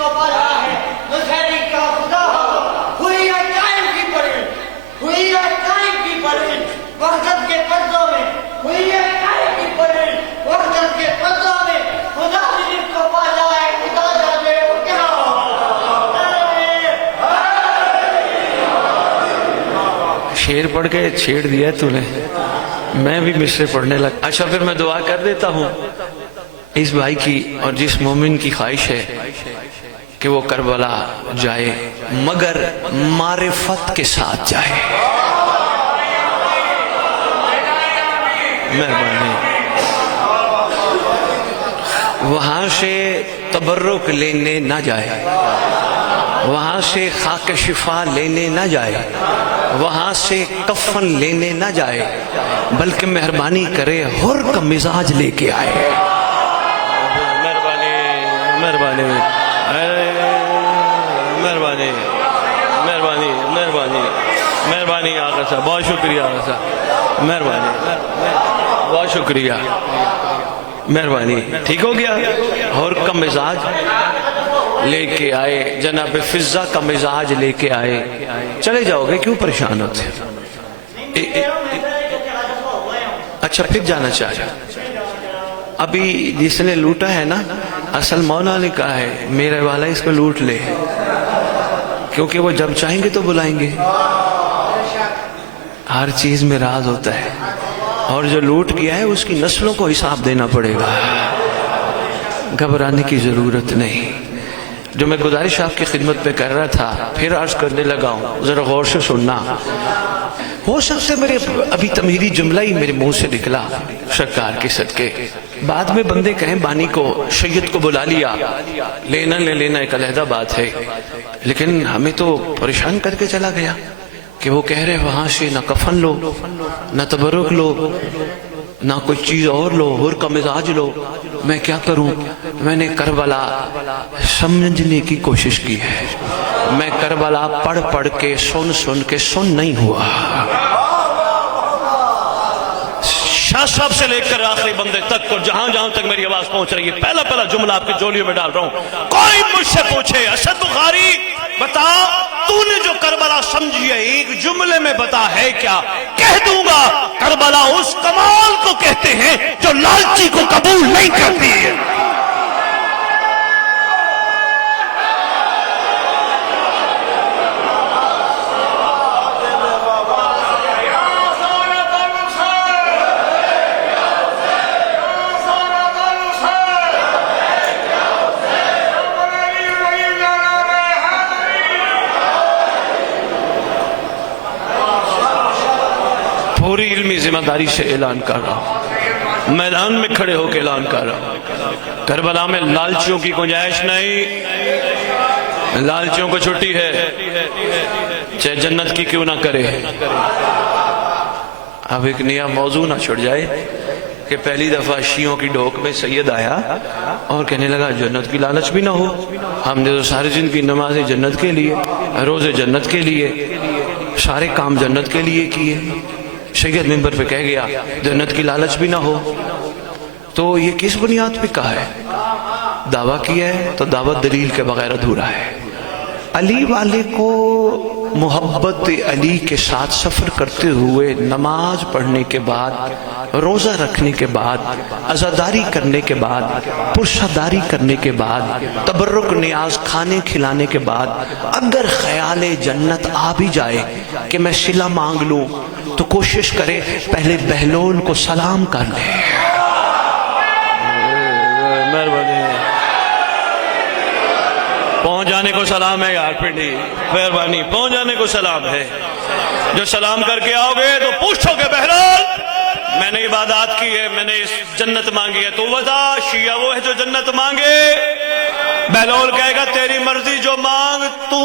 کو پالا ہے نصیری کا خدا ہوئی ہے قائم کی پرین ہوئی ہے قائم کی پرین وحدت کے پردوں میں ہوئی ہے قائم کی پرین وحدت کے پردوں میں خدا جس کو پالا ہے خدا جانے وہ کیا شعر پڑھ کے چھیڑ دیا ہے تو نے میں بھی مصرے پڑھنے لگ اچھا پھر میں دعا کر دیتا ہوں اس بھائی کی اور جس مومن کی خواہش ہے کہ وہ کربلا جائے مگر معرفت کے ساتھ جائے مہربانی وہاں سے تبرک لینے نہ جائے وہاں سے خاک شفا لینے نہ جائے وہاں سے کفن لینے نہ جائے بلکہ مہربانی کرے حر کا مزاج لے کے آئے مہربانی مہربانی مہربانی مہربانی مہربانی مہربانی آقا صاحب بہت شکریہ آقا صاحب مہربانی بہت شکریہ مہربانی ٹھیک ہو گیا حر کا مزاج لے کے آئے جناب فضا کا مزاج لے کے آئے چلے جاؤ گے کیوں پریشان ہوتے اچھا پھر جانا چاہے ابھی جس نے لوٹا ہے نا اصل مولا نے کہا ہے میرے والا اس کو لوٹ لے کیونکہ وہ جب چاہیں گے تو بلائیں گے ہر چیز میں راز ہوتا ہے اور جو لوٹ گیا ہے اس کی نسلوں کو حساب دینا پڑے گا گھبرانے کی ضرورت نہیں جو میں گزارش آپ کی خدمت پہ کر رہا تھا پھر عرض کرنے لگا ہوں ذرا غور سے سننا ہو سکتا ہے میرے ابھی تمہیدی جملہ ہی میرے منہ سے نکلا سرکار کے صدقے بعد میں بندے کہیں بانی کو سید کو بلا لیا لینا لے لینا ایک علیحدہ بات ہے لیکن ہمیں تو پریشان کر کے چلا گیا کہ وہ کہہ رہے وہاں سے نہ کفن لو نہ تبرک لو نہ کوئی چیز اور لو حر کا مزاج لو میں کیا کروں میں نے کربلا سمجھنے کی کوشش کی ہے میں کربلا پڑھ پڑھ کے سن کے سن نہیں ہوا شاہ صاحب سے لے کر آخری بندے تک اور جہاں جہاں تک میری آواز پہنچ رہی ہے پہلا جملہ آپ کے جولیوں میں ڈال رہا ہوں کوئی مجھ سے پوچھے اسد بخاری بتا تو نے جو کربلا سمجھی ہے ایک جملے میں بتا ہے کیا کہہ دوں گا کربلا اس کمال کو کہتے ہیں جو لالچی کو قبول نہیں کرتی ہے پوری علمی ذمہ داری سے اعلان کر رہا ہوں میدان میں کھڑے ہو کے اعلان کر رہا ہوں کربلا میں لالچیوں کی گنجائش نہیں لالچیوں کو چھٹی ہے چاہے جنت کی کیوں نہ کرے اب ایک نیا موضوع نہ چھڑ جائے کہ پہلی دفعہ شیعوں کی ڈھوک میں سید آیا اور کہنے لگا جنت کی لالچ بھی نہ ہو ہم نے تو ساری زندگی نمازیں جنت کے لیے روزے جنت کے لیے سارے کام جنت کے لیے کیے سید منبر پہ کہہ گیا جنت کی لالچ بھی نہ ہو تو یہ کس بنیاد پہ کہا ہے دعویٰ کیا ہے تو دعوت دلیل کے بغیر ادھورا ہے علی والے کو محبت علی کے ساتھ سفر کرتے ہوئے نماز پڑھنے کے بعد روزہ رکھنے کے بعد عزاداری کرنے کے بعد پرشاداری کرنے کے بعد تبرک نیاز کھانے کھلانے کے بعد اگر خیال جنت آ بھی جائے کہ میں صلہ مانگ لوں تو کوشش کرے پہلے بہلول کو سلام کر لے پہنچ جانے کو سلام ہے یار پنڈی مہربانی پہنچ جانے کو سلام ہے جو سلام کر کے آؤ گے تو پوچھو گے بہرحال میں نے عبادات کی ہے میں نے جنت مانگی ہے تو وضع شیعہ وہ ہے جو جنت مانگے بہلول کہے گا تیری مرضی جو مانگ تو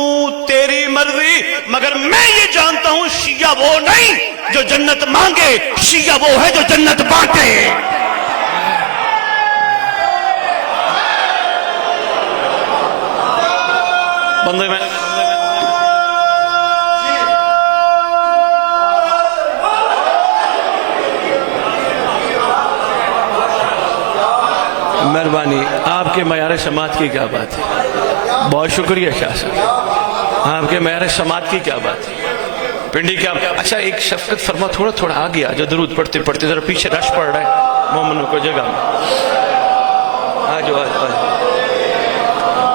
تیری مرضی مگر میں یہ جانتا ہوں شیعہ وہ نہیں جو جنت مانگے شیعہ وہ ہے جو جنت بانٹے بندے میں مہربانی آپ کے معیار سماعت کی کیا بات ہے بہت شکریہ شاہ صاحب، آپ کے مہر سماعت کی کیا بات ہے، پنڈی کیا. اچھا ایک شفقت فرما، تھوڑا تھوڑا آگے آ جا، درود پڑھتے پڑھتے ذرا پیچھے رش پڑ رہا ہے مومنوں کو جگہ میں. آ جاؤ آ جاؤ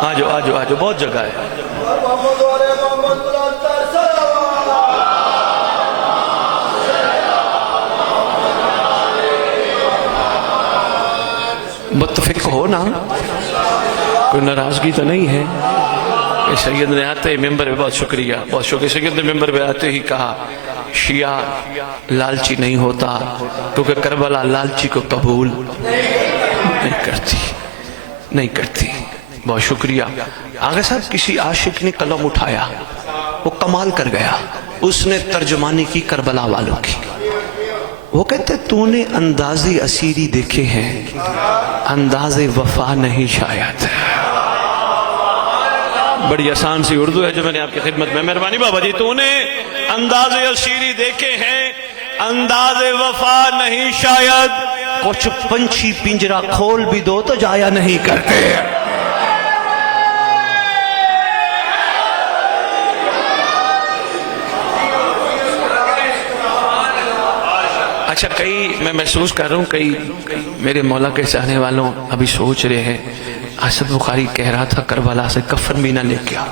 آ جاؤ آ جاؤ، بہت جگہ ہے. متفق ہو نا، کوئی ناراضگی تو نہیں ہے. سید نے آتے ہی ممبر پہ، بہت شکریہ بہت شکریہ، سید نے ممبر پہ آتے ہی کہا شیعہ لالچی نہیں ہوتا کیونکہ کربلا لالچی کو قبول نہیں کرتی. بہت شکریہ. آغا صاحب کسی عاشق نے قلم اٹھایا، وہ کمال کر گیا، اس نے ترجمانی کی کربلا والوں کی. وہ کہتے تو نے انداز اسیری دیکھے ہیں، انداز وفا نہیں شاید. بڑی آسان سی اردو ہے جو میں نے آپ کی خدمت میں. مہربانی بابا جی. تو نے انداز اسیری دیکھے ہیں، انداز وفا نہیں شاید. کچھ پنچھی پنجرا کھول بھی دو تو جایا نہیں کرتے. اچھا میں محسوس کر رہا ہوں کئی میرے مولا کے چاہنے والوں ابھی سوچ رہے ہیں اسد بخاری کہہ رہا تھا کربلا سے کفن بھی نہ لے کے آ.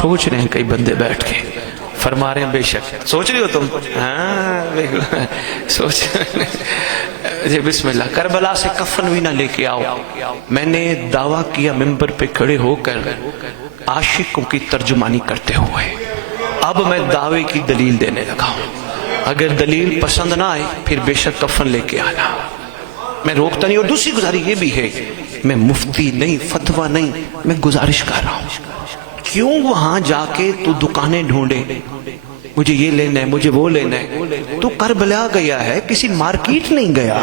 سوچ رہے ہیں کئی بندے بیٹھ کے، فرما رہے ہیں بے شک. سوچ رہے ہو تم؟ ہاں سوچ جی. بسم اللہ. کربلا سے کفن بھی نہ لے کے آؤ. میں نے دعویٰ کیا ممبر پہ کھڑے ہو کر عاشقوں کی ترجمانی کرتے ہوئے. اب میں دعوے کی دلیل دینے لگا ہوں. اگر دلیل پسند نہ آئے پھر بے شک کفن لے کے آنا، میں روکتا نہیں. اور دوسری گزارش یہ بھی ہے، میں مفتی نہیں، فتویٰ نہیں، میں گزارش کر رہا ہوں. کیوں وہاں جا کے تو دکانیں ڈھونڈے، مجھے یہ لینا ہے مجھے وہ لینا ہے؟ تو کربلا گیا ہے، کسی مارکیٹ نہیں گیا.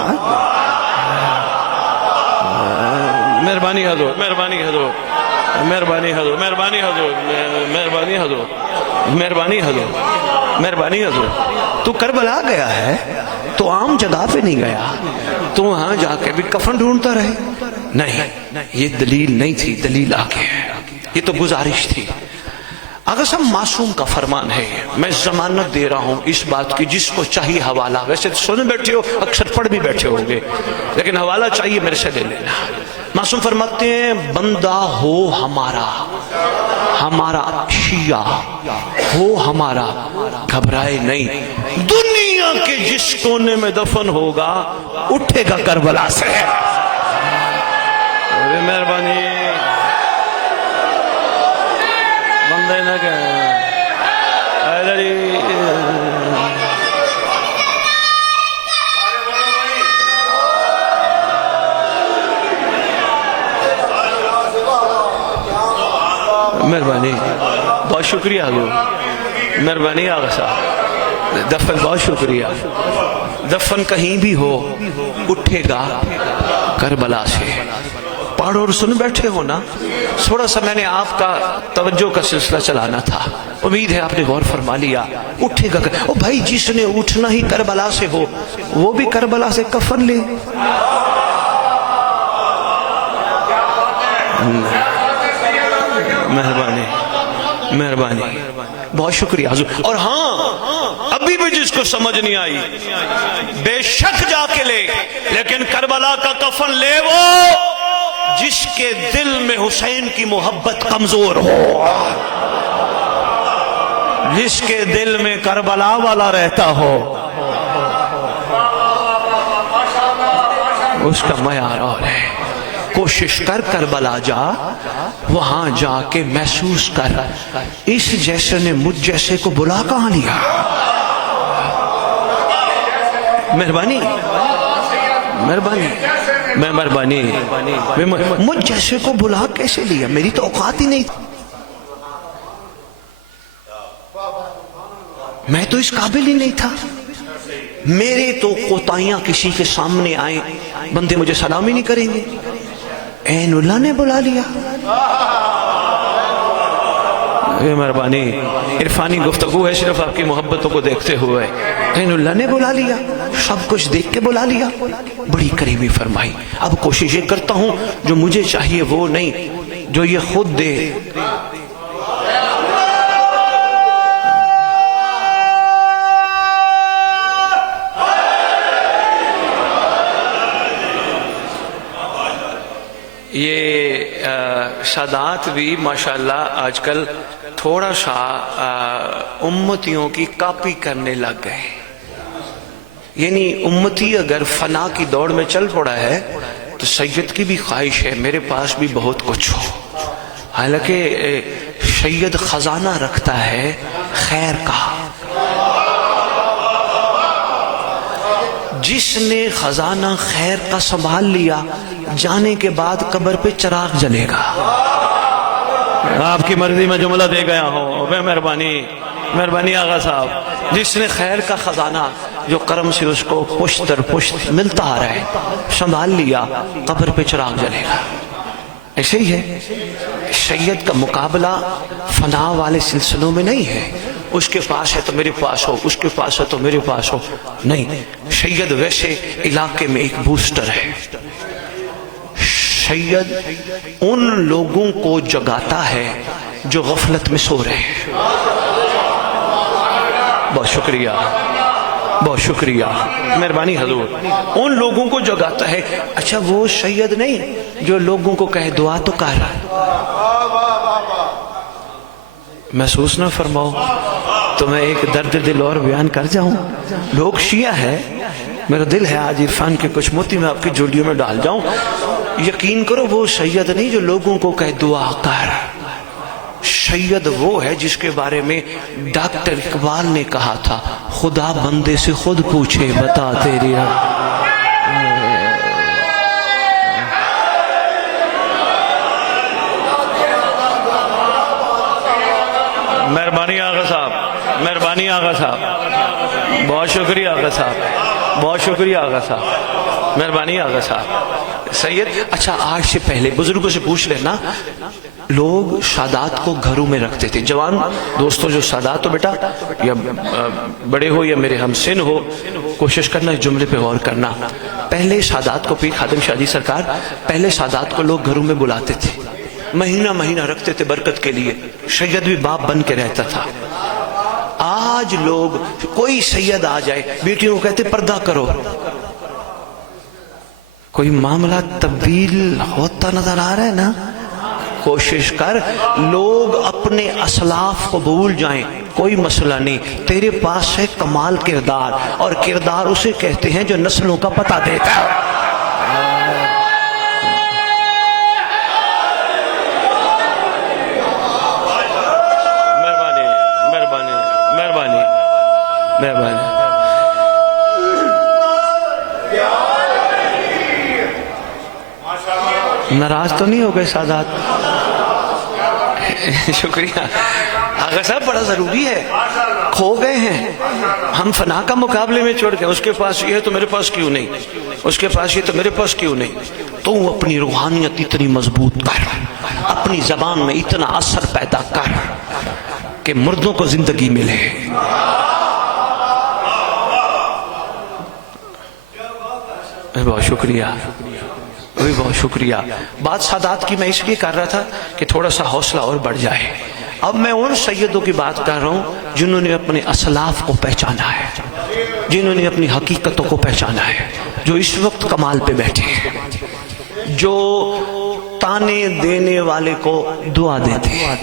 مہربانی حضور، مہربانی حضور، مہربانی حضور، مہربانی حضور، مہربانی حضور، مہربانی حضور، مہربانی حضور. تو کربلا گیا ہے تو عام جگہ پہ نہیں گیا، تو وہاں جا کے بھی کفن ڈھونڈتا رہے. نہیں، یہ دلیل نہیں تھی، دلیل آگے ہے. یہ تو گزارش تھی. اگر سب معصوم کا فرمان ہے، میں ضمانت دے رہا ہوں اس بات کی، جس کو چاہیے حوالہ، ویسے سنے بیٹھے ہو، اکثر پڑھ بھی بیٹھے ہوں گے، لیکن حوالہ چاہیے میرے سے لے لینا. معصوم فرماتے ہیں بندہ ہو ہمارا، ہمارا شیعہ ہو ہمارا، گھبرائے نہیں، دنیا کے جس کونے میں دفن ہوگا اٹھے گا کربلا سے. مہربانی بندے نہ کہ مہربانی. بہت شکریہ حضور، مہربانی آغا صاحب. دفن بہت شکریہ. دفن کہیں بھی ہو اٹھے گا کربلا سے. پڑھ اور سن بیٹھے ہو نا. تھوڑا سا میں نے آپ کا توجہ کا سلسلہ چلانا تھا، امید ہے آپ نے غور فرما لیا. اٹھے گا او بھائی، جس نے اٹھنا ہی کربلا سے ہو وہ بھی کربلا سے کفن لے. مہربانی مہربانی، بہت شکریہ حضور. اور ہاں ابھی بھی جس کو سمجھ نہیں آئی بے شک جا کے لے، لیکن کربلا کا کفن لے وہ جس کے دل میں حسین کی محبت کمزور ہو، جس کے دل میں کربلا والا رہتا ہو. اس کا معیار اور ہے. کوشش کر کربلا جا، وہاں جا کے محسوس کر اس جیسے نے مجھ جیسے کو بلا کہاں لیا. مہربانی مہربانی مہربانی، مجھ جیسے کو بلا کیسے لیا؟ میری تو اوقات ہی نہیں، میں تو اس قابل ہی نہیں تھا. میرے تو کوتاہیاں کسی کے سامنے آئیں بندے مجھے سلام ہی نہیں کریں گے. عین اللہ نے بلا لیا. مہربانی، عرفانی گفتگو ہے صرف آپ کی محبتوں کو دیکھتے ہوئے. عین اللہ نے بلا لیا، سب کچھ دیکھ کے بلا لیا. بڑی کریمی فرمائی. اب کوشش یہ کرتا ہوں جو مجھے چاہیے وہ نہیں، جو یہ خود دے. یہ سادات بھی ماشاءاللہ آج کل تھوڑا سا امتیوں کی کاپی کرنے لگ گئے. یعنی امتی اگر فنا کی دوڑ میں چل پڑا ہے تو سید کی بھی خواہش ہے میرے پاس بھی بہت کچھ ہو. حالانکہ سید خزانہ رکھتا ہے خیر کا. جس نے خزانہ خیر کا سنبھال لیا جانے کے بعد قبر پہ چراغ جلے گا. آپ کی مرضی میں جملہ دے گیا ہوں. مہربانی آغا صاحب. جس نے خیر کا خزانہ جو کرم سے اس کو پشت در پشت ملتا آ رہا ہے سنبھال لیا قبر پہ چراغ جلے گا. ایسے ہی ہے سید کا مقابلہ فنا والے سلسلوں میں نہیں ہے. اس کے پاس ہے تو میرے پاس ہو, اس کے پاس ہے تو میرے پاس ہو. نہیں, سید ویسے علاقے میں ایک بوسٹر ہے. سید ان لوگوں کو جگاتا ہے جو غفلت میں سو رہے ہیں. بہت شکریہ, بہت شکریہ, مہربانی حضور. ان لوگوں کو جگاتا ہے. اچھا وہ سید نہیں جو لوگوں کو کہے دعا تو کر رہا ہے. محسوس نہ فرماؤ تو میں ایک درد دل اور بیان کر جاؤں. لوگ شیعہ ہے, میرا دل ہے آج عرفان کے کچھ موتی میں آپ کی جوڑیوں میں ڈال جاؤں. یقین کرو وہ سید نہیں جو لوگوں کو کہے دعا کر. سید وہ ہے جس کے بارے میں ڈاکٹر اقبال نے کہا تھا خدا بندے سے خود پوچھے بتا تیری. مہربانی آغا صاحب, مہربانی آغا صاحب, بہت شکریہ آغا صاحب, بہت شکریہ آغا صاحب, مہربانی آغا صاحب. سید اچھا آج سے پہلے بزرگوں سے پوچھ لینا, لوگ سادات کو گھروں میں رکھتے تھے. جوان دوستوں جو سادات ہو بیٹا یا بڑے ہو یا میرے ہم سن ہو, کوشش کرنا اس جملے پہ غور کرنا. پہلے سادات کو پیر خادم شاہ جی سرکار پہلے سادات کو لوگ گھروں میں بلاتے تھے, مہینہ مہینہ رکھتے تھے برکت کے لیے. سید بھی باپ بن کے رہتا تھا. آج لوگ کوئی سید آ جائے بیٹیوں کو کہتے پردہ کرو. کوئی معاملہ تبدیل ہوتا نظر آ رہا ہے نا. کوشش کر لوگ اپنے اسلاف کو بھول جائیں, کوئی مسئلہ نہیں. تیرے پاس ہے کمال کردار, اور کردار اسے کہتے ہیں جو نسلوں کا پتہ دیتا ہے. مہربانی. ناراض تو نہیں ہو گئے سادات؟ شکریہ آغا صاحب, بڑا ضروری ہے. کھو گئے ہیں ہم فنا کا مقابلے میں چھوڑ کے. اس کے پاس یہ ہے تو میرے پاس کیوں نہیں, اس کے پاس یہ تو میرے پاس کیوں نہیں. تو اپنی روحانیت اتنی مضبوط کر, اپنی زبان میں اتنا اثر پیدا کر کہ مردوں کو زندگی ملے. بہت شکریہ, بہت شکریہ. بات سادات کی میں اس لیے کر رہا تھا کہ تھوڑا سا حوصلہ اور بڑھ جائے. اب میں ان سیدوں کی بات کر رہا ہوں جنہوں نے اپنے اسلاف کو پہچانا ہے, جنہوں نے اپنی حقیقتوں کو پہچانا ہے, جو اس وقت کمال پہ بیٹھے ہیں, جو تانے دینے والے کو دعا دیتے ہیں.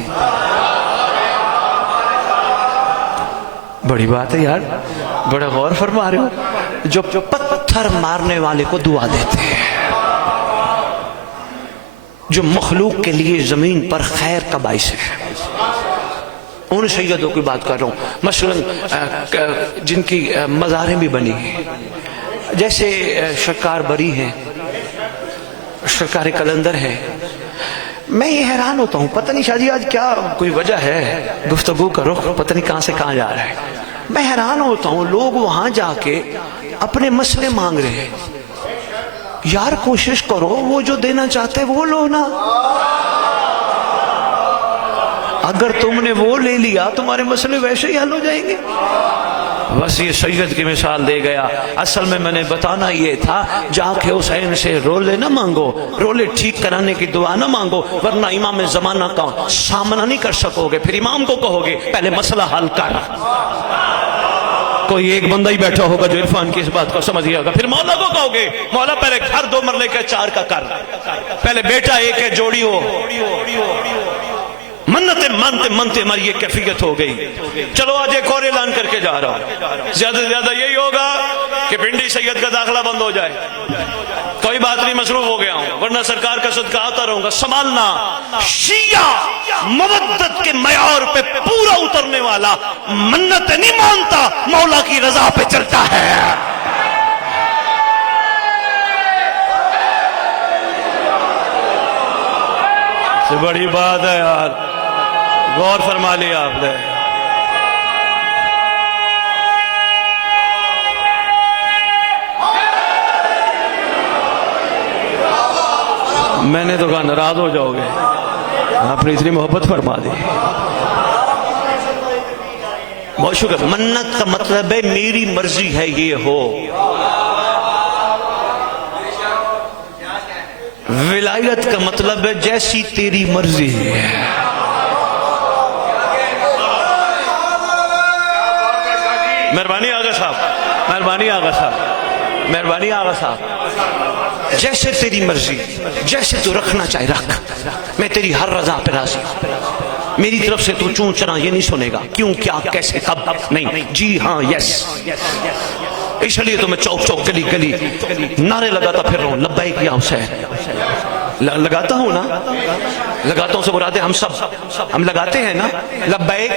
بڑی بات ہے یار, بڑا غور فرما رہے ہو. جو پتھر مارنے والے کو دعا دیتے ہیں, جو مخلوق کے لیے زمین پر خیر کا باعث ہے. ان سیدوں کی بات کر رہا ہوں مثلا جن کی مزاریں بھی بنی ہیں, جیسے سرکار بری ہیں, سرکار کلندر ہے. میں یہ حیران ہوتا ہوں, پتہ نہیں شاہ جی آج کیا کوئی وجہ ہے, گفتگو کا رخ پتہ نہیں کہاں سے کہاں جا رہا ہے. میں حیران ہوتا ہوں لوگ وہاں جا کے اپنے مسئلے مانگ رہے ہیں. یار کوشش کرو وہ جو دینا چاہتے وہ لو نا. اگر تم نے وہ لے لیا تمہارے مسئلے ویسے ہی حل ہو جائیں گے. بس یہ سید کی مثال دے گیا. اصل میں نے بتانا یہ تھا جا کے حسین سے رولے نہ مانگو, رولے ٹھیک کرانے کی دعا نہ مانگو, ورنہ امام زمانہ کا سامنا نہیں کر سکو گے. پھر امام کو کہو گے پہلے مسئلہ حل کر. کوئی ایک بندہ ہی بیٹھا ہوگا جو عرفان کی اس بات کو سمجھ گیا ہوگا. پھر مولا کو کہو گے مولا پہلے گھر 2 مرلے کا 4 کا کر, پہلے بیٹا ایک ہے جوڑی ہو. منتیں مانتے مانتے ہماری یہ کیفیت ہو گئی. چلو آج ایک اور اعلان کر کے جا رہا ہوں, زیادہ سے زیادہ یہی ہوگا کہ پنڈی سید کا داخلہ بند ہو جائے. کوئی بات نہیں, مصروف ہو گیا ہوں, ورنہ سرکار کا صدقہ آتا رہوں گا. سنبھالنا, شیعہ مودت کے معیار پہ پورا اترنے والا منت نہیں مانتا, مولا کی رضا پہ چلتا ہے. بڑی بات ہے یار, غور فرما لیا آپ نے. میں نے تو کہا ناراض ہو جاؤ گے, آپ نے اتنی محبت فرما دی. بہت شکر. منت کا مطلب ہے میری مرضی ہے یہ ہو. ولایت کا مطلب ہے جیسی تیری مرضی ہے. مہربانی آغا صاحب, مہربانی آغا صاحب, مہربانی آغا صاحب. جیسے تیری مرضی, جیسے تو رکھنا چاہے رکھ, میں تیری ہر رضا پہ راضی. میری طرف سے تو چون چنا یہ نہیں سنے گا کیوں کیا کیسے کب نہیں, جی ہاں یس. اس لیے تو میں چوک چوک گلی گلی نعرے لگاتا پھر رہا ہوں, لبیک یا حسین. لگاتا ہوں نا, لگاتا ہوں سے مراد ہے ہم سب, ہم لگاتے ہیں نا لبیک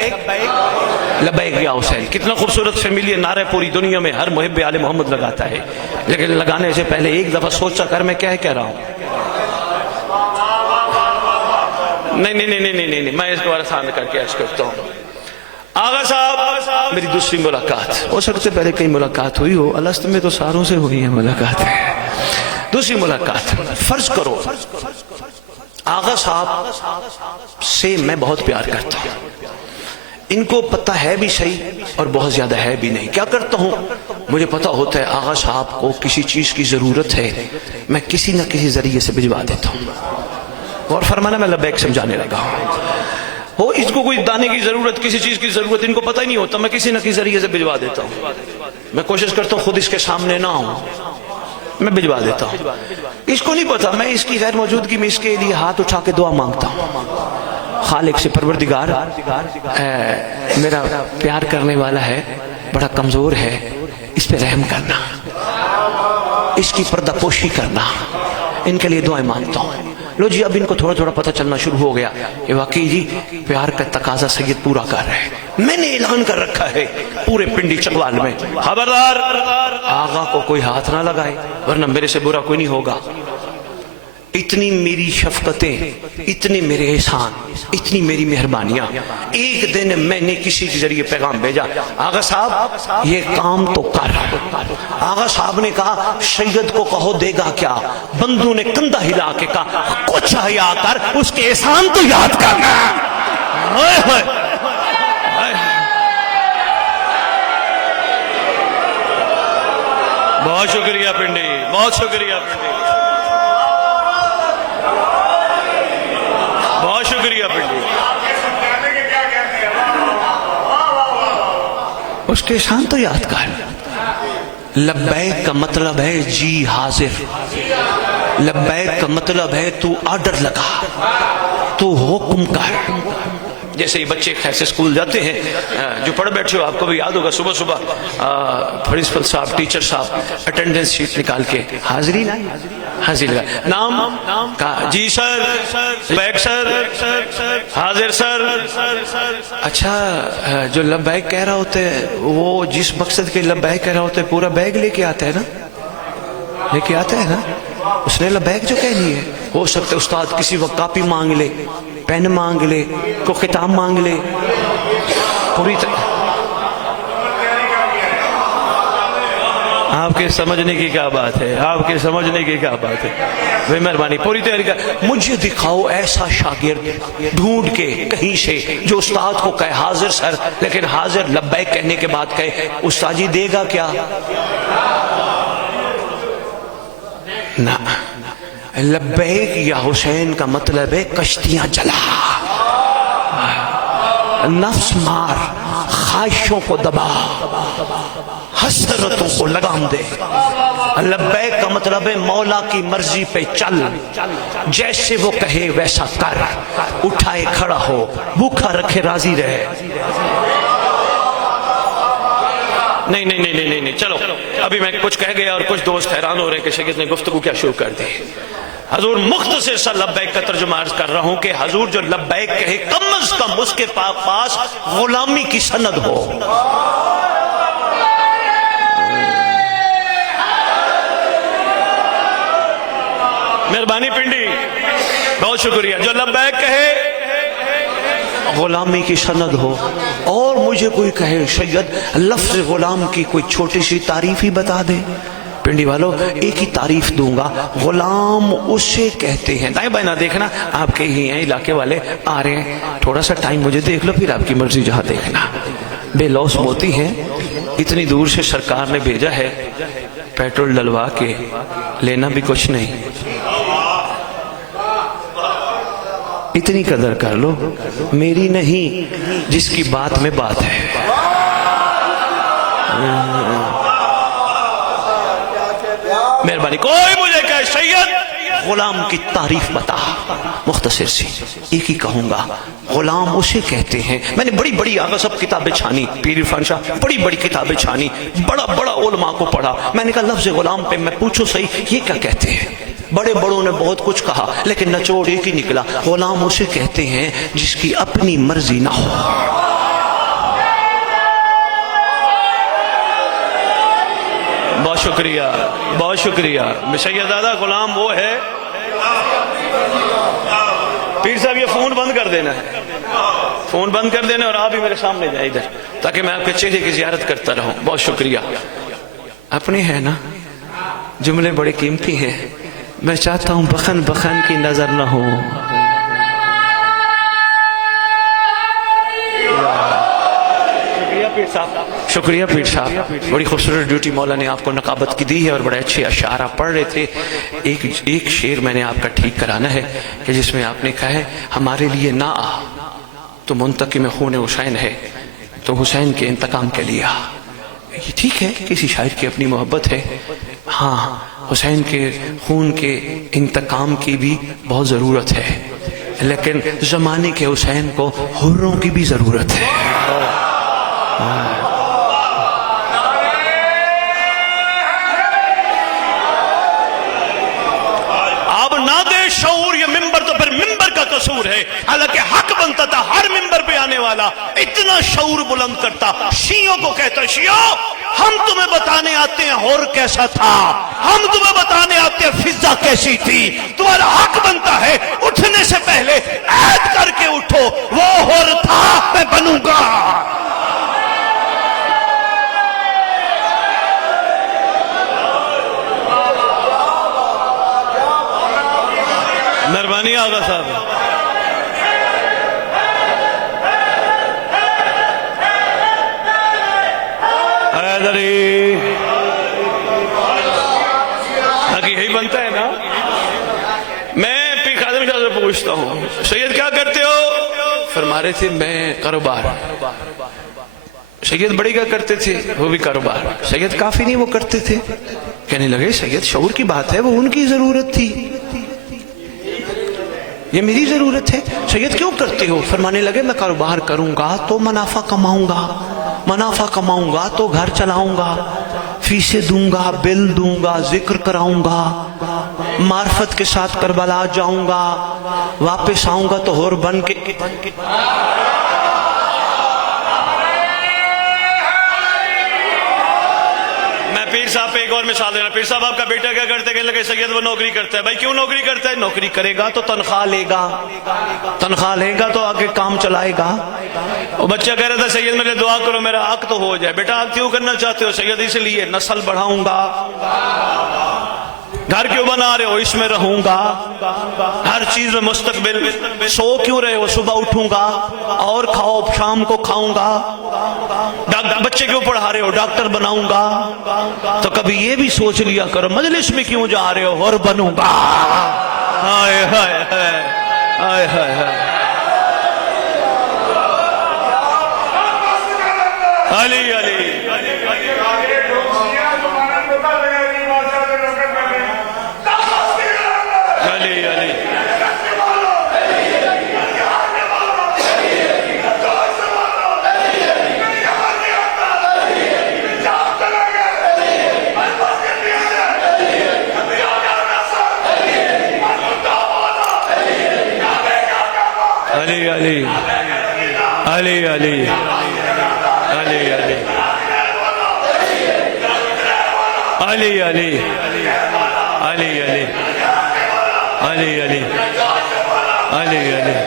لبیک یا حسین. کتنا خوبصورت فیملی نعرہ پوری دنیا میں ہر محب آل محمد لگاتا ہے, لیکن لگانے سے پہلے ایک دفعہ سوچا کر میں کیا کہہ رہا ہوں. نہیں نہیں نہیں نہیں نہیں, میں اس کو آسان کر کے عرض کرتا ہوں. آغا صاحب میری دوسری ملاقات, ہو سکتے پہلے کئی ملاقات ہوئی ہو, الست میں تو ساروں سے ہوئی ہے ملاقات. دوسری ملاقات, فرض کرو آغا صاحب سے میں بہت پیار کرتا ہوں, ان کو پتہ ہے بھی صحیح اور بہت زیادہ ہے بھی نہیں. کیا کرتا ہوں, مجھے پتہ ہوتا ہے آغا صاحب کو کسی چیز کی ضرورت ہے, میں کسی نہ کسی ذریعے سے بھجوا دیتا ہوں. اور فرمانا میں لبیک سمجھانے لگا ہوں. ہو اس کو کوئی دانے کی ضرورت, کسی چیز کی ضرورت, ان کو پتہ ہی نہیں ہوتا, میں کسی نہ کسی ذریعے سے بھجوا دیتا ہوں. میں کوشش کرتا ہوں خود اس کے سامنے نہ ہوں, میں بھجوا دیتا ہوں. اس کو نہیں پتا میں اس کی غیر موجودگی میں اس کے لیے ہاتھ اٹھا کے دعا مانگتا ہوں. خالق سے, پروردگار میرا پیار کرنے والا ہے, بڑا کمزور ہے, اس پہ رحم کرنا, اس کی پردہ پوشی کرنا, ان کے لیے دعائیں مانگتا ہوں. لو جی, اب ان کو تھوڑا تھوڑا پتہ چلنا شروع ہو گیا کہ واقعی جی پیار کا تقاضا سید پورا کر رہے ہیں. میں نے اعلان کر رکھا ہے پورے پنڈی چکوال میں, خبردار آغا کو کوئی ہاتھ نہ لگائے ورنہ میرے سے برا کوئی نہیں ہوگا. اتنی میری شفقتیں, اتنے میرے احسان, اتنی میری مہربانیاں. ایک دن میں نے کسی کے ذریعے پیغام بھیجا, آغا صاحب یہ کام تو کر. آغا صاحب نے کہا سید کو کہو دے گا کیا. بندوں نے کندھا ہلا کے کہا کچھ حیا کر, اس کے احسان تو یاد کرنا. بہت شکریہ پنڈی, بہت شکریہ پنڈی, بہت شکریہ پنڈی. اس کے شان تو یاد کر. لبیک کا مطلب ہے جی حاضر, لبیک کا مطلب ہے تو آرڈر لگا, تو حکم کر. جیسے ہی بچے خیسے اسکول جاتے ہیں, جو پڑھ بیٹھے ہو آپ کو بھی یاد ہوگا, صبح صبح پرنسپل صاحب, ٹیچر صاحب اٹینڈنس شیٹ نکال کے حاضری حاضر لگا, نام کہا جی سر, لبیک سر, حاضر سر. اچھا جو لبیک کہہ رہا ہوتا ہے وہ جس مقصد کے لبیک کہہ رہا ہوتا ہے پورا بیگ لے کے آتا ہے نا, لے کے آتا ہے نا. اس نے لبیک جو کہنی ہے, ہو سکتا ہے استاد کسی وقت کاپی مانگ لے, پین مانگ لے, کو خطاب مانگ لے, پوری آپ کے سمجھنے کی کیا بات ہے، آپ کے سمجھنے کی کیا بات ہے. بے مہربانی پوری تیاری کر. مجھے دکھاؤ ایسا شاگرد ڈھونڈ کے کہیں سے جو استاد کو کہے حاضر سر، لیکن حاضر لبیک کہنے کے بعد کہے استاد جی دے گا کیا؟ نہ، لبیک یا حسین کا مطلب ہے کشتیاں چلا، نفس مار، خواہشوں کو دبا، حسرتوں کو لگام دے. لبیک کا مطلب ہے مولا کی مرضی پہ چل، جیسے وہ کہے ویسا کر، اٹھائے کھڑا ہو، بھوکا رکھے راضی رہے. نہیں نہیں نہیں نہیں نہیں چلو ابھی میں کچھ کہہ گیا اور کچھ دوست حیران ہو رہے ہیں کہ شیخ نے گفتگو کیا شروع کر دی. حضور مختصر سا لبیک کا ترجمہ عرض کر رہا ہوں کہ حضور جو لبیک کہے کم از کم اس کے پاس غلامی کی سند ہو. مہربانی پنڈی بہت شکریہ. جو لبیک کہے غلامی کی سند ہو. اور مجھے کوئی کہے سید لفظ غلام کی کوئی چھوٹی سی تعریف ہی بتا دے. پنڈی والو ایک ہی تعریف دوں گا، غلام اسے کہتے ہیں. دائیں بائیں نہ دیکھنا، آپ کے ہی ہیں علاقے والے آ رہے ہیں، تھوڑا سا ٹائم مجھے دیکھ لو، پھر آپ کی مرضی جہاں دیکھنا. بے لوس موتی ہیں، اتنی دور سے سرکار نے بھیجا ہے، پیٹرول ڈلوا کے لینا بھی کچھ نہیں. اتنی قدر کر لو، میری نہیں جس کی بات میں بات ہے. مہربانی کوئی مجھے کہے سید غلام کی تعریف بتا، مختصر سی ایک ہی کہوں گا، غلام اسے کہتے ہیں. میں نے بڑی بڑی آگا سب کتابیں چھانی، پیر عرفان شاہ بڑی بڑی کتابیں چھانی، بڑا بڑا علماء کو پڑھا. میں نے کہا لفظ غلام پہ میں پوچھو صحیح یہ کیا کہتے ہیں. بڑے بڑوں نے بہت کچھ کہا لیکن نچوڑ ایک ہی نکلا، غلام اسے کہتے ہیں جس کی اپنی مرضی نہ ہو. بہت شکریہ بہت شکریہ. سید دادا غلام وہ ہے. پیر صاحب یہ فون بند کر دینا ہے، فون بند کر دینا اور آپ ہی میرے سامنے جائیں ادھر تاکہ میں آپ کے چہرے کی زیارت کرتا رہوں. بہت شکریہ. اپنے ہیں نا جملے بڑے قیمتی ہیں. میں چاہتا ہوں بخن بخن کی نظر نہ ہو. شکریہ پیر صاحب، بڑی خوبصورت ڈیوٹی مولا نے آپ کو نقابت کی دی ہے اور بڑے اچھے اشعار آپ پڑھ رہے تھے. ایک شعر میں نے آپ کا ٹھیک کرانا ہے کہ جس میں آپ نے کہا ہے ہمارے لیے نہ آ تو منتقم خون حسین ہے، تو حسین کے انتقام کے لیے آ. یہ ٹھیک ہے، کسی شاعر کی اپنی محبت ہے. ہاں حسین کے خون کے انتقام کی بھی بہت ضرورت ہے، لیکن زمانے کے حسین کو حروں کی بھی ضرورت ہے. اب نہ دے شعور یہ ممبر تو پھر ممبر کا قصور ہے. حالانکہ حق بنتا تھا ہر ممبر پہ آنے والا اتنا شعور بلند کرتا، شیعوں کو کہتا شیعوں ہم تمہیں بتانے آتے ہیں حور کیسا تھا، ہم تمہیں بتانے آتے ہیں فضا کیسی تھی. تمہارا حق بنتا ہے اٹھنے سے پہلے عہد کر کے اٹھو، وہ حور تھا میں بنوں گا. مہربانی آغا صاحب. یہی بنتا ہے نا. میں پیر خادم شاہ سے پوچھتا ہوں سید کیا کرتے ہو؟ فرما رہے تھے میں کاروبار. سید بڑی کیا کرتے تھے؟ وہ بھی کاروبار. سید کافی نہیں وہ کرتے تھے. کہنے لگے سید شعور کی بات ہے، وہ ان کی ضرورت تھی، یہ میری ضرورت ہے. سید کیوں کرتے ہو؟ فرمانے لگے میں کاروبار کروں گا تو منافع کماؤں گا، منافع کماؤں گا تو گھر چلاؤں گا، فیسیں دوں گا، بل دوں گا، ذکر کراؤں گا، معرفت کے ساتھ کربلا جاؤں گا، واپس آؤں گا تو ہور بن کے. میں پیر صاحب پہ ایک اور مثال دینا. پیر صاحب آپ کا بیٹا کیا کرتے ہیں؟ کہنے لگے سید وہ نوکری کرتا ہے. بھائی کیوں نوکری کرتا ہے؟ نوکری کرے گا تو تنخواہ لے گا, تنخواہ لے گا تو آگے کام چلائے گا. وہ بچہ کہہ رہا تھا سید میرے دعا کرو میرا حق تو ہو جائے. بیٹا آپ کیوں کرنا چاہتے ہو؟ سید اس لیے نسل بڑھاؤں گا. گھر کیوں بنا رہے ہو؟ اس میں رہوں گا. ہر چیز میں مستقبل. سو کیوں رہے ہو؟ صبح اٹھوں گا اور کھاؤ, شام کو کھاؤں گا. بچے کیوں پڑھا رہے ہو؟ ڈاکٹر بناؤں گا. تو کبھی یہ بھی سوچ لیا کرو مجلس میں کیوں جا رہے ہو؟ اور بنوں گا. ہائے ہائے ہائے ہائے ہائے. علی علی علی علی علی علی علی علی علی علی علی علی علی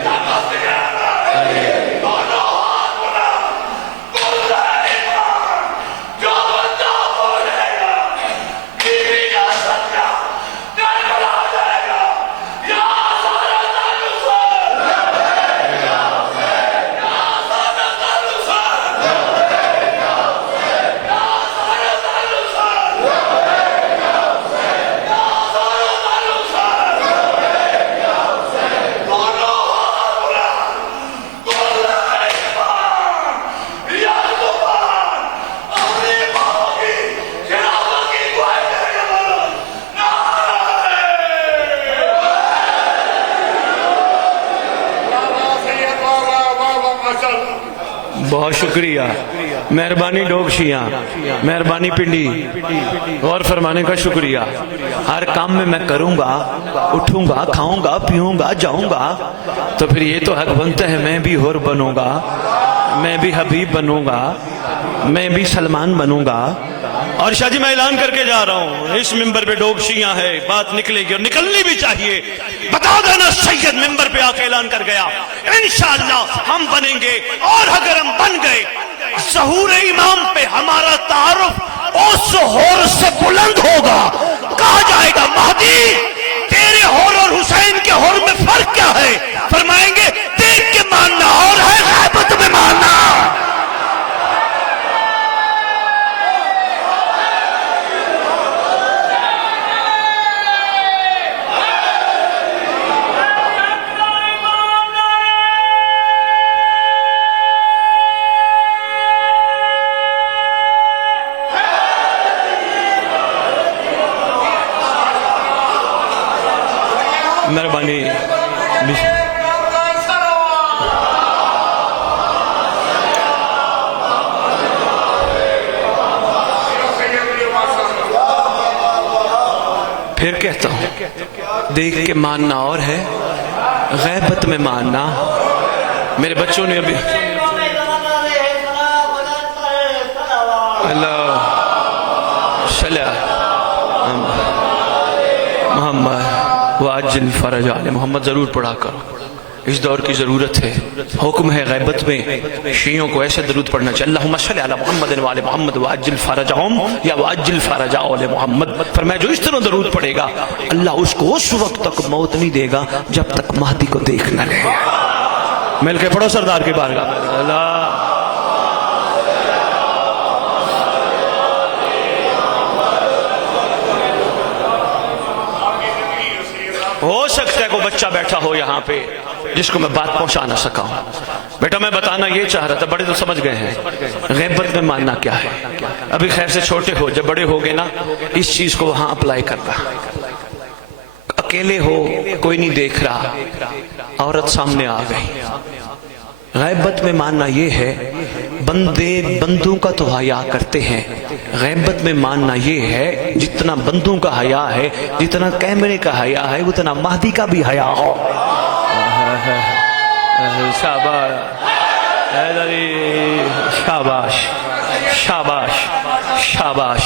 بہت شکریہ. مہربانی ڈوگ شیاں, مہربانی پنڈی, غور فرمانے کا شکریہ. ہر کام میں میں کروں گا, اٹھوں گا, کھاؤں گا, پیوں گا, جاؤں گا. تو پھر یہ تو حق بنتا ہے میں بھی حور بنوں گا, میں بھی حبیب بنوں گا, میں بھی سلمان بنوں گا. اور شاہ جی میں اعلان کر کے جا رہا ہوں, اس ممبر پہ ڈوگ شیاں ہے, بات نکلے گی اور نکلنی بھی چاہیے. بتا دینا سید ممبر پہ آ کے اعلان کر گیا انشاءاللہ ہم بنیں گے. اور اگر ہم بن گئے ظہور امام پہ ہمارا تعارف اس حور سے بلند ہوگا. کہا جائے گا مہدی تیرے حور اور حسین کے حور میں فرق کیا ہے؟ فرمائیں گے دیکھ کے ماننا اور ہے غیبت میں ماننا. مہربانی پھر کہتا ہوں دیکھ کے ماننا اور ہے غیبت میں ماننا. میرے بچوں نے ابھی اللہ صلی محمد وعجل فرج آل محمد ضرور پڑھا کرو, اس دور کی ضرورت ہے. حکم ہے غیبت میں شیعوں کو ایسے درود پڑھنا چاہیے اللہم صلی علی محمد وعلی محمد وعجل فرجہم یا وعجل فرج آل محمد. فرمایا جو اس طرح درود پڑھے گا اللہ اس کو اس وقت تک موت نہیں دے گا جب تک مہدی کو دیکھ نہ لے. مل کے پڑھو سردار کی بارگاہ میں اللہ. ہو سکتا ہے کوئی بچہ بیٹھا ہو یہاں پہ جس کو میں بات پہنچا نہ سکا ہوں. بیٹا میں بتانا یہ چاہ رہا تھا, بڑے تو سمجھ گئے ہیں غیبت میں ماننا کیا ہے. ابھی خیر سے چھوٹے ہو, جب بڑے ہو گے نا اس چیز کو وہاں اپلائی کرنا. اکیلے ہو, کوئی نہیں دیکھ رہا, عورت سامنے آ گئی. غیبت میں ماننا یہ ہے بندے بندوں کا تو حیا کرتے ہیں, غیبت میں ماننا یہ ہے جتنا بندوں کا حیا ہے, جتنا کیمرے کا حیا ہے, اتنا مہدی کا بھی حیا ہو. شاباش شاباش شاباش شاباش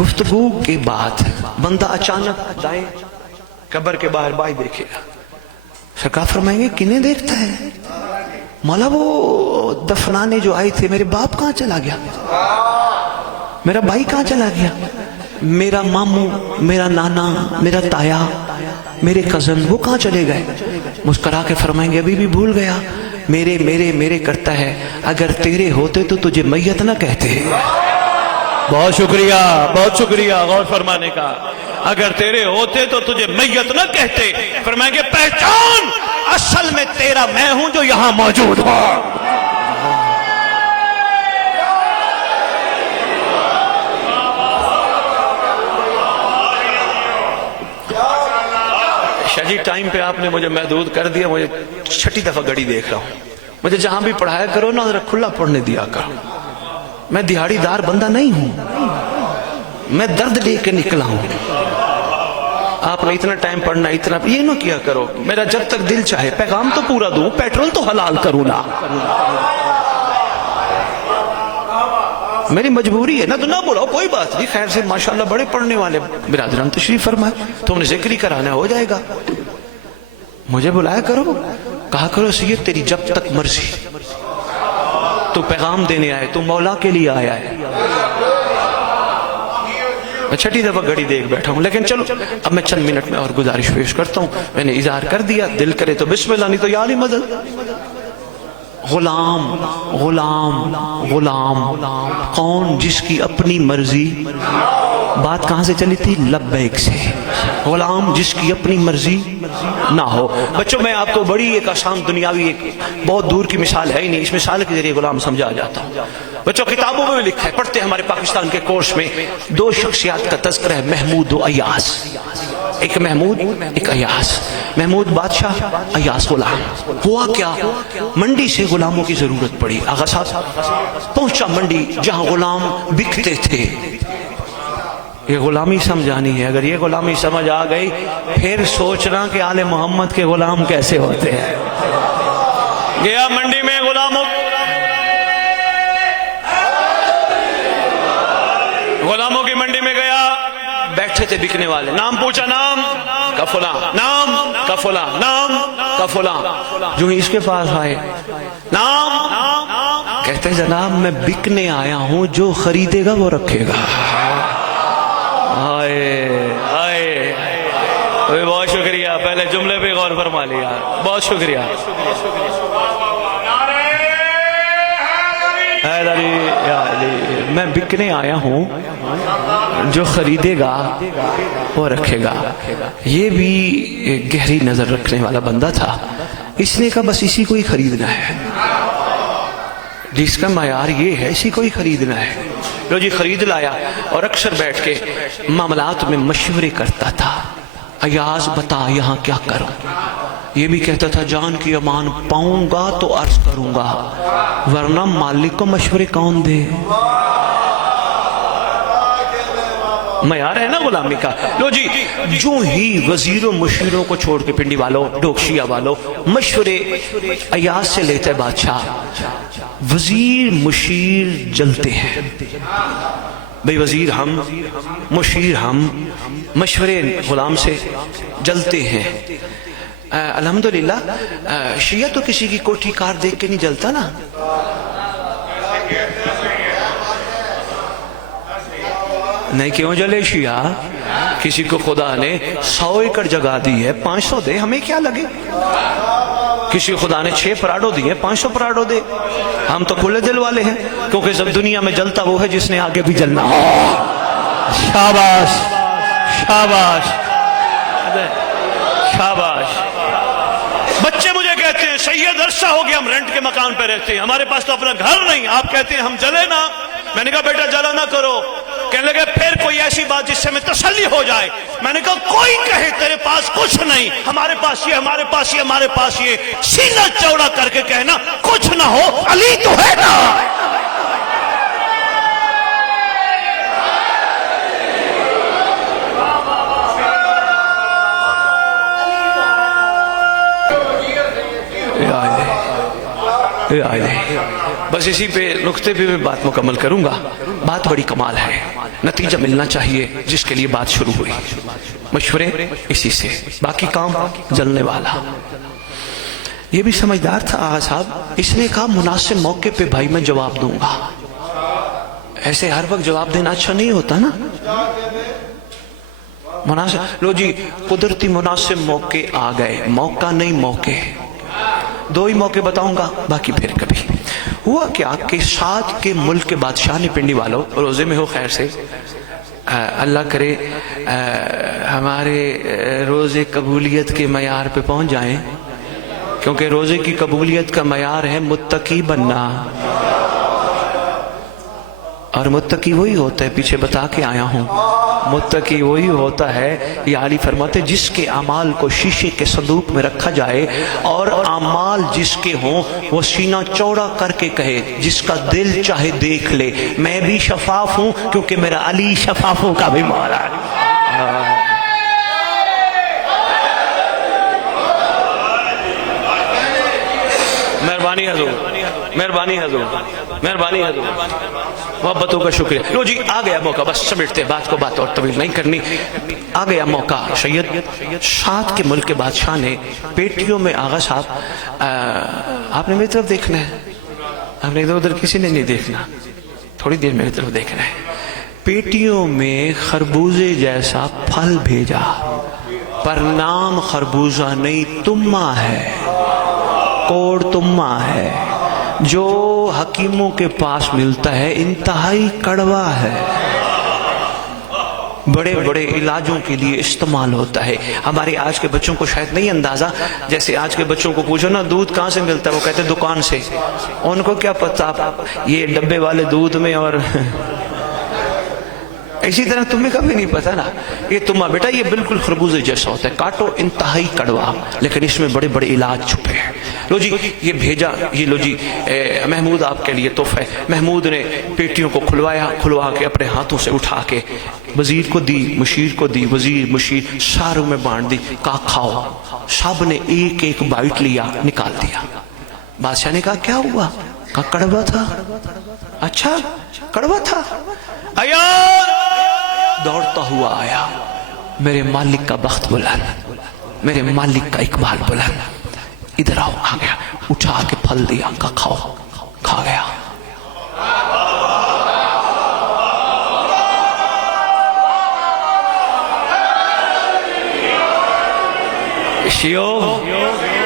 گفتگو کے بعد بندہ اچانک دائیں قبر کے باہر بھائی دیکھے گا. سرکار فرمائیں گے کنہیں دیکھتا ہے؟ مولا وہ دفنانے جو آئے تھے میرے باپ کہاں چلا گیا, میرا بھائی کہاں چلا گیا, میرا ماموں, میرا نانا, میرا تایا, میرے کزن وہ کہاں چلے گئے؟ مسکرا کے فرمائیں گے ابھی بھی بھول گیا, میرے میرے میرے کرتا ہے, اگر تیرے ہوتے تو تجھے میت نہ کہتے. بہت شکریہ غور فرمانے کا. اگر تیرے ہوتے تو تجھے میت نہ کہتے. فرمائیں گے پہچان اصل میں تیرا میں ہوں جو یہاں موجود ہوں. شاہ جی ٹائم پہ آپ نے مجھے محدود کر دیا, مجھے 6 دفعہ گھڑی دیکھ رہا ہوں. مجھے جہاں بھی پڑھایا کرو نا ذرا کھلا پڑھنے دیا کرو. میں دہاڑی دار بندہ نہیں ہوں, میں درد لے کے نکلا ہوں. آپ نے اتنا ٹائم پڑھنا, اتنا یہ نہ کیا کرو. میرا جب تک دل چاہے پیغام تو پورا دوں, پیٹرول تو حلال کروں نا. میری مجبوری ہے نا, تو نہ بولاؤ کوئی بات نہیں. خیر سے ماشاءاللہ بڑے پڑھنے والے برادران تشریف فرمائے, تم نے ذکر ہی کرانا ہو جائے گا. مجھے بلایا کرو, کہا کرو سید تیری جب تک مرضی, تو پیغام دینے آئے, تو مولا کے لیے آیا ہے. میں 6 دفعہ گھڑی دیکھ بیٹھا ہوں, لیکن چلو اب میں چند منٹ میں اور گزارش پیش کرتا ہوں. میں نے اظہار کر دیا, دل کرے تو بسم اللہ, نہیں تو یا علی مدد. غلام غلام غلام کون؟ جس کی اپنی مرضی. بات کہاں سے چلی تھی؟ لبیک سے. غلام جس کی اپنی مرضی نہ ہو. بچوں میں آپ کو بڑی ایک آسان دنیاوی ایک بہت دور کی مثال ہے ہی نہیں, اس مثال کے ذریعے غلام سمجھا جاتا ہوں. بچوں کتابوں میں بھی لکھا ہے, پڑھتے ہیں ہمارے پاکستان کے کورس میں. 2 شخصیات کا تذکرہ ہے, محمود و ایاس. ایک محمود ایک ایاس. محمود بادشاہ, ایاس غلام. ہوا کیا, منڈی سے غلاموں کی ضرورت پڑی. آغا صاحب پہنچا منڈی جہاں غلام بکتے تھے. یہ غلامی سمجھانی ہے. اگر یہ غلامی سمجھ آ گئی پھر سوچنا کہ آل محمد کے غلام کیسے ہوتے ہیں. گیا منڈی میں غلاموں کی منڈی میں گیا, بیٹھے تھے بکنے والے. نام پوچھا, نام کا فلاں, نام کا فلاں, نام کا فلاں. جو ہی اس کے پاس آئے, نام کہتے ہیں جناب میں بکنے آیا ہوں, جو خریدے گا وہ رکھے گا. بہت شکریہ, پہلے جملے پہ غور فرما لیا, بہت شکریہ. میں بکنے آیا ہوں, جو خریدے گا وہ رکھے گا. یہ بھی گہری نظر رکھنے والا بندہ تھا. اس نے کہا بس اسی کو ہی خریدنا ہے, جس کا معیار یہ ہے اسی کو ہی خریدنا ہے. لو جی خرید لایا, اور اکثر بیٹھ کے معاملات میں مشورے کرتا تھا. ایاز بتا یہاں کیا کروں. یہ بھی کہتا تھا جان کی امان پاؤں گا تو عرض کروں گا, ورنہ مالک کو مشورے کون دے. معیار ہے نا غلامی کا. لو جی جو ہی وزیروں مشیروں کو چھوڑ کے پنڈی والوں ڈوکشیا والوں مشورے ایاز سے لیتے بادشاہ. وزیر مشیر جلتے ہیں بھئی, وزیر ہم مشیر ہم, مشورے غلام سے جلتے ہیں. الحمدللہ شیعہ تو کسی کی کوٹھی کار دیکھ کے نہیں جلتا نا. نہیں کیوں جلے شیعہ؟ کسی کو خدا نے 100 ایکڑ جگہ دی ہے, 500 دے, ہمیں کیا لگے. کسی کو خدا نے 6 پراڈو دی ہے, 500 پراڈو دے. ہم تو کھلے دل والے ہیں, کیونکہ جب دنیا میں جلتا وہ ہے جس نے آگے بھی جلنا ہو. شاباش شاباش شاباش. بچے مجھے کہتے ہیں سید عرصہ ہو گیا ہم رینٹ کے مکان پہ رہتے ہیں, ہمارے پاس تو اپنا گھر نہیں. آپ کہتے ہیں ہم جلے نا. میں نے کہا بیٹا جلا نہ کرو. کہنے لگے پھر کوئی ایسی بات جس سے میں تسلی ہو جائے. میں نے کہا کوئی کہے تیرے پاس کچھ نہیں, ہمارے پاس یہ, ہمارے پاس یہ, ہمارے پاس یہ. سینہ چوڑا کر کے کہنا کچھ نہ ہو, علی تو ہے نا. بس اسی پہ نقطے پہ میں بات مکمل کروں گا. بات بڑی کمال ہے, نتیجہ ملنا چاہیے جس کے لیے بات شروع ہوئی. مشورے اسی سے, باقی کام جلنے والا. یہ بھی سمجھدار تھا آغا صاحب, اس نے کہا مناسب موقع پہ بھائی میں جواب دوں گا. ایسے ہر وقت جواب دینا اچھا نہیں ہوتا نا. مناسب, لو جی قدرتی مناسب موقع آ گئے, موقع نہیں موقع, دو ہی موقع بتاؤں گا, باقی پھر کبھی. ہوا کیا کہ ساتھ کے ملک کے بادشاہ نے, پنڈی والوں روزے میں ہو خیر سے, اللہ کرے ہمارے روزے قبولیت کے معیار پہ پہنچ جائیں, کیونکہ روزے کی قبولیت کا معیار ہے متقی بننا, اور متقی وہی ہوتا ہے, پیچھے بتا کے آیا ہوں, متقی وہی ہوتا ہے, یہ علی فرماتے جس کے اعمال کو شیشے کے صندوق میں رکھا جائے اور اعمال جس کے ہوں وہ سینہ چوڑا کر کے کہے جس کا دل چاہے دیکھ لے میں بھی شفاف ہوں کیونکہ میرا علی شفافوں کا بھی مولا ہے. مہربانی حضور, مہربانی حضور, مہربانی حضور, محبتوں کا شکریہ. لو جی آ گیا موقع, بس سمیٹتے بات کو, بات اور طویل نہیں کرنی. آ گیا موقع, سید ساتھ کے ملک کے بادشاہ نے پیٹیوں میں, آغا صاحب آپ نے میری طرف دیکھنا ہے, آپ نے ادھر ادھر کسی نے نہیں دیکھنا, تھوڑی دیر میری طرف دیکھنا ہے. پیٹیوں میں خربوزے جیسا پھل بھیجا, پر نام خربوزہ نہیں تمہ ہے, کوڑ تمہ ہے, جو حکیموں کے پاس ملتا ہے انتہائی کڑوا ہے, بڑے بڑے علاجوں کے لیے استعمال ہوتا ہے. ہمارے آج کے بچوں کو شاید نہیں اندازہ, جیسے آج کے بچوں کو پوچھو نا دودھ کہاں سے ملتا ہے, وہ کہتے ہیں دکان سے. ان کو کیا پتا یہ ڈبے والے دودھ میں, اور اسی طرح تمہیں کبھی نہیں پتا نا, یہ تمہا بیٹا یہ بالکل خربوزے جیسا ہوتا ہے, کاٹو انتہائی کڑوا, لیکن اس میں بڑے بڑے علاج چھپے ہیں. لو جی یہ بھیجا, یہ لو جی محمود آپ کے لیے تحفہ ہے. محمود نے پیٹیوں کو کھلوایا, کھلوا کے اپنے ہاتھوں سے اٹھا کے وزیر کو دی, مشیر کو دی, وزیر مشیر ساروں میں بانٹ دی, کہا کھاؤ. سب نے ایک ایک بائٹ لیا, نکال دیا. بادشاہ نے کہا کیا ہوا, کہا کڑوا تھا. اچھا کڑوا تھا, آیا دوڑتا ہوا آیا, میرے مالک کا بخت بلند, میرے مالک کا اقبال بلند, ادھر آؤ. آ گیا, اٹھا کے پھل دیا, کہا کھاؤ. کھا گیا.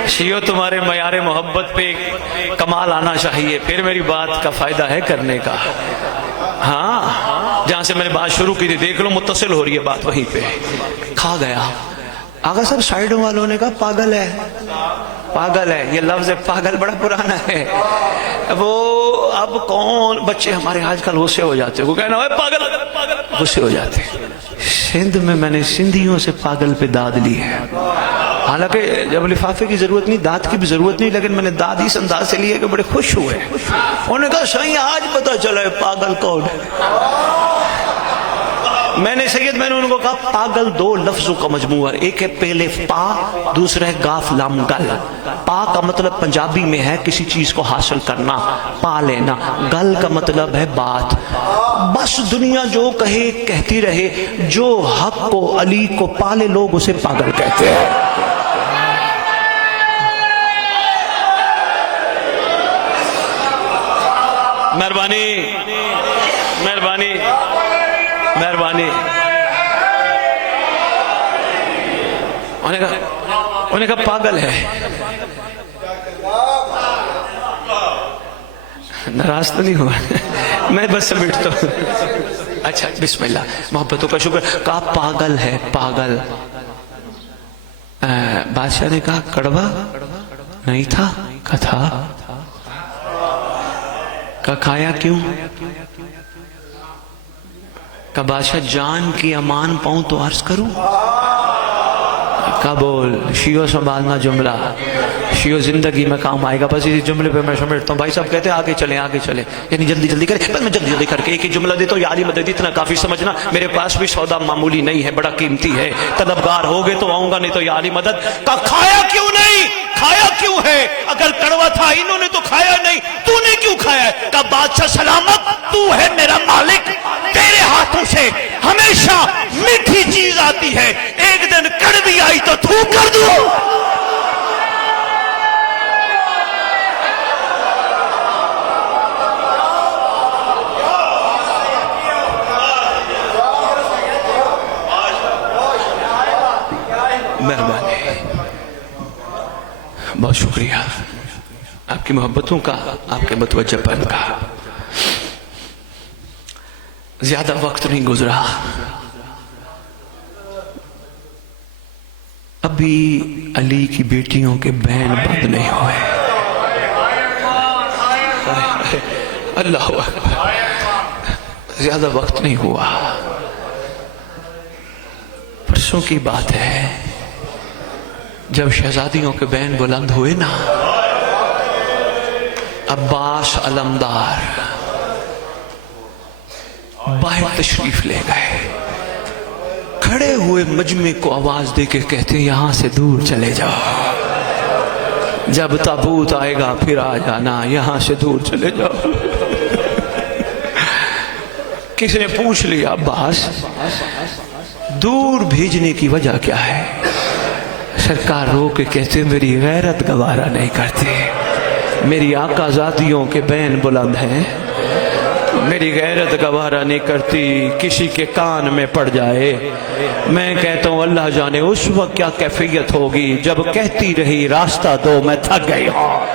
شیو تمہارے معیار محبت پہ کمال آنا چاہیے, پھر میری بات کا فائدہ ہے کرنے کا. ہاں جہاں سے میں نے بات شروع کی تھی دیکھ لو متصل ہو رہی ہے بات وہیں پہ. کھا گیا. آگا صاحب سائیڈوں والوں نے کہا پاگل ہے, پاگل ہے. یہ لفظ پاگل بڑا پرانا ہے. وہ اب کون بچے ہمارے آج کل غصے ہو جاتے, وہ کہنا ہے پاگل, غصے ہو جاتے. سندھ میں میں نے سندھیوں سے پاگل پہ داد لی ہے, حالانکہ جب لفافے کی ضرورت نہیں, داد کی بھی ضرورت نہیں, لیکن میں نے داد اس انداز سے لی ہے کہ بڑے خوش ہوئے. انہوں نے کہا صحیح آج پتا چلا ہے پاگل کون ہے. میں نے ان کو کہا پاگل دو لفظوں کا مجموعہ, ایک ہے پہلے پا, دوسرا ہے گاف لام گل. پا کا مطلب پنجابی میں ہے کسی چیز کو حاصل کرنا, پا لینا. گل کا مطلب ہے بات. بس دنیا جو کہے کہتی رہے, جو حق کو علی کو پالے لوگ اسے پاگل کہتے ہیں. مہربانی مہربانی مہربانی. انہوں نے کہا پاگل ہے. ناراض تو نہیں ہوا, میں بس سمیٹتا ہوں. اچھا بسم اللہ, محبتوں کا شکر. کہا پاگل ہے, پاگل. بادشاہ نے کہا کڑوا نہیں تھا, کہا تھا. کہا کھایا کیوں, کہ بادشاہ جان کی امان پاؤں تو عرض کروں. کہا بول. شیعہ سنبھالنا جملہ, شیعو زندگی میں کام آئے گا. بس اسی جملے پہ میں سمجھتا ہوں بھائی صاحب کہتے ہیں آگے چلیں آگے چلیں, یعنی جلدی جلدی کریں. بس میں جلدی جلدی کر کے ایک ہی جملہ دیتا ہوں, یا علی مدد اتنا کافی سمجھنا, میرے پاس بھی سودا معمولی نہیں ہے, بڑا قیمتی ہے, طلبگار ہوگے تو آؤں گا, نہیں تو یا علی مدد کا کھایا کیوں نہیں, کھایا کیوں ہے, اگر کڑوا تھا انہوں نے تو کھایا نہیں, تو نے کیوں کھایا ہے؟ کہ بادشاہ سلامت تو ہے میرا مالک, تیرے ہاتھوں سے ہمیشہ میٹھی چیز آتی ہے, ایک دن کڑوی آئی تو تھوک کر دو. مہربانی, بہت شکریہ آپ کی محبتوں کا, آپ کے متوجہ پن کا. زیادہ وقت نہیں گزرا, ابھی علی کی بیٹیوں کے بین بند نہیں ہوئے. اللہ اکبر, زیادہ وقت نہیں ہوا. پرسوں کی بات ہے جب شہزادیوں کے بین بلند ہوئے نا, عباس علمدار باہر تشریف لے گئے, کھڑے ہوئے مجمع کو آواز دے کے کہتے ہیں یہاں سے دور چلے جاؤ, جب تابوت آئے گا پھر آ جانا, یہاں سے دور چلے جاؤ. کسی نے پوچھ لیا عباس دور بھیجنے کی وجہ کیا ہے؟ سرکار رو کے کہتے میری غیرت گوارا نہیں کرتے, میری آقا زادیوں کے بین بلند ہیں, میری غیرت گوارا نہیں کرتی کسی کے کان میں پڑ جائے. میں کہتا ہوں اللہ جانے اس وقت کیا کیفیت ہوگی جب کہتی رہی راستہ دو میں تھک گئی ہوں,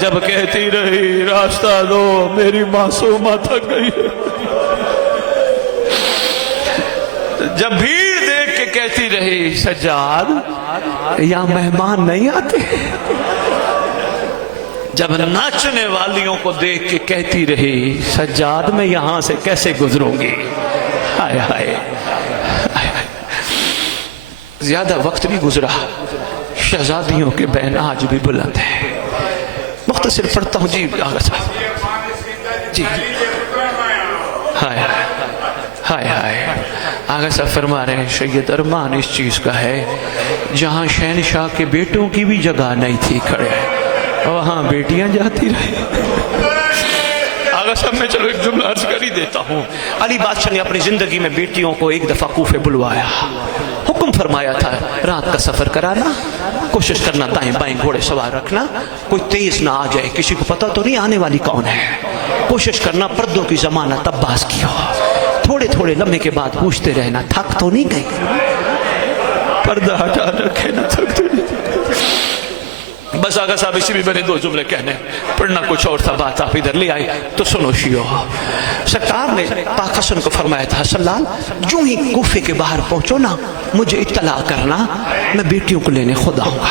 جب کہتی رہی راستہ دو میری معصومہ تھک گئی, جب بھیڑ دیکھ کے کہتی رہی سجاد یہاں مہمان نہیں آتے, جب ناچنے والیوں کو دیکھ کے کہتی رہی سجاد میں یہاں سے کیسے گزروں گی. ہائے ہائے, زیادہ وقت نہیں گزرا, شہزادیوں کے بین آج بھی بلند ہے. مختصر پڑھتا ہوں جی آغا صاحب جی. ہائے ہائے ہائے, آغا صاحب فرما رہے ہیں سید ارمان اس چیز کا ہے جہاں شہنشاہ کے بیٹوں کی بھی جگہ نہیں تھی کھڑے, وہاں بیٹیاں جاتی رہی. آغا صاحب میں چلو ایک جملہ عرض کر ہی دیتا ہوں. علی بادشاہ نے اپنی زندگی میں بیٹیوں کو ایک دفعہ کوفے بلوایا, حکم فرمایا تھا رات کا سفر کرانا, کوشش کرنا دائیں بائیں گھوڑے سوار رکھنا, کوئی تیز نہ آ جائے, کسی کو پتہ تو نہیں آنے والی کون ہے, کوشش کرنا پردوں کی ضمانت عباس کی ہو, تھوڑے تھوڑے لمحے کے بعد پوچھتے رہنا تھک تو نہیں گئی, پردہ ہٹا رکھے نہ تھک تو نہیں. بس آقا صاحب اسی بھی میں نے دو جملے کہنے, پڑھنا کچھ اور تھا, بات آپ ادھر لے آئے تو سنو شیعو. سرکار نے پاک حسن کو فرمایا تھا حسن لال جو ہی کوفے کے باہر پہنچو نا مجھے اطلاع کرنا, میں بیٹیوں کو لینے خود آؤں گا.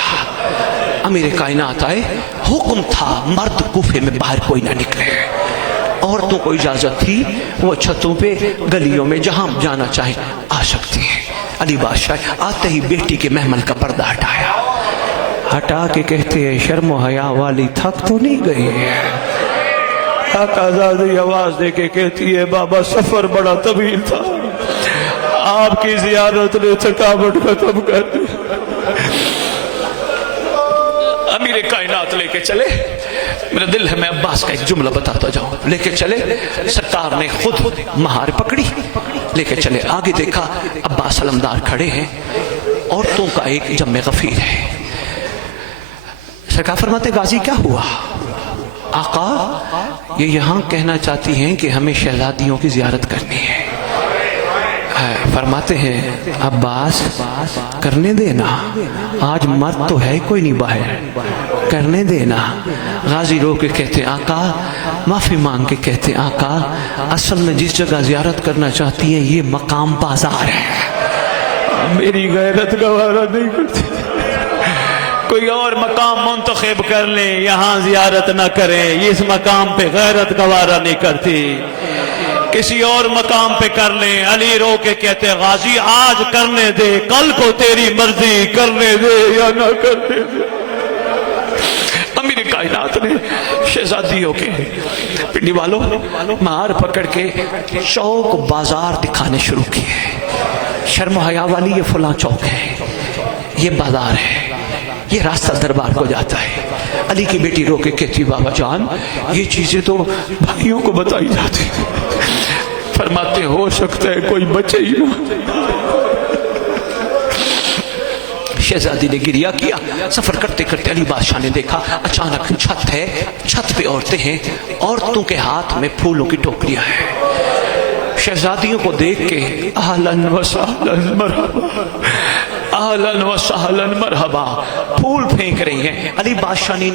امیر کائنات آئے, حکم تھا مرد کوفے میں باہر کوئی نہ نکلے, عورتوں کو اجازت تھی وہ چھتوں پہ گلیوں میں جہاں جانا چاہے آ سکتی ہیں. علی بادشاہ آتے ہی بیٹی کے محمل کا پردہ ہٹایا, ہٹا کے کہتے ہیں شرم و حیا والی تھک تو نہیں گئی ہے. آقا زادی آواز دے کے کہتی ہے بابا سفر بڑا طویل تھا, آپ کی زیارت نے تھکاوٹ ختم کر دی. امیر کائنات لے کے چلے, میرا دل ہے میں عباس کا ایک جملہ بتاتا جاؤں, لے کے چلے, سرکار نے خود مہار پکڑی لے کے چلے. آگے دیکھا عباس علمدار کھڑے ہیں, عورتوں کا ایک جمع غفیر ہے. سرکار فرماتے غازی کیا ہوا؟ آقا یہ یہاں کہنا چاہتی ہیں کہ ہمیں شہزادیوں کی زیارت کرنی ہے. فرماتے ہیں عباس کرنے دینا, آج مرد تو ہے کوئی نہیں باہر, کرنے دینا. غازی رو کے کہتے ہیں آقا, معافی مانگ کے کہتے ہیں آقا اصل میں جس جگہ زیارت کرنا چاہتی ہیں یہ مقام بازار ہے, میری غیرت گوارا نہیں کرتی, کوئی اور مقام منتخب کر لیں, یہاں زیارت نہ کریں, اس مقام پہ غیرت گوارا نہیں کرتی, کسی اور مقام پہ کر لیں. علی رو کے کہتے غازی آج کرنے دے, کل کو تیری مرضی, کرنے دے یا نہ کرنے دے. کائنات نے شہزادیوں کے پنڈی والوں مار پکڑ کے چوک بازار دکھانے شروع کیے. شرم و حیا والی یہ فلاں چوک ہے, یہ بازار ہے, یہ راستہ دربار کو جاتا ہے. علی کی بیٹی رو کے کہتی بابا جان یہ چیزیں تو بھائیوں کو بتائی جاتی. فرماتے ہو سکتا ہے کوئی بچے ہی نہ. شہزادی نے گریہ کیا. سفر کرتے کرتے علی بادشاہ نے دیکھا اچانک چھت ہے, چھت پہ عورتیں ہیں, عورتوں کے ہاتھ میں پھولوں کی ٹوکریاں ہیں. شہزادیوں کو دیکھ کے اہلاً و سہلاً مرحبا, اہلاً و سہلاً مرحبا پھول پھینک رہی ہیں. علی بادشاہ نے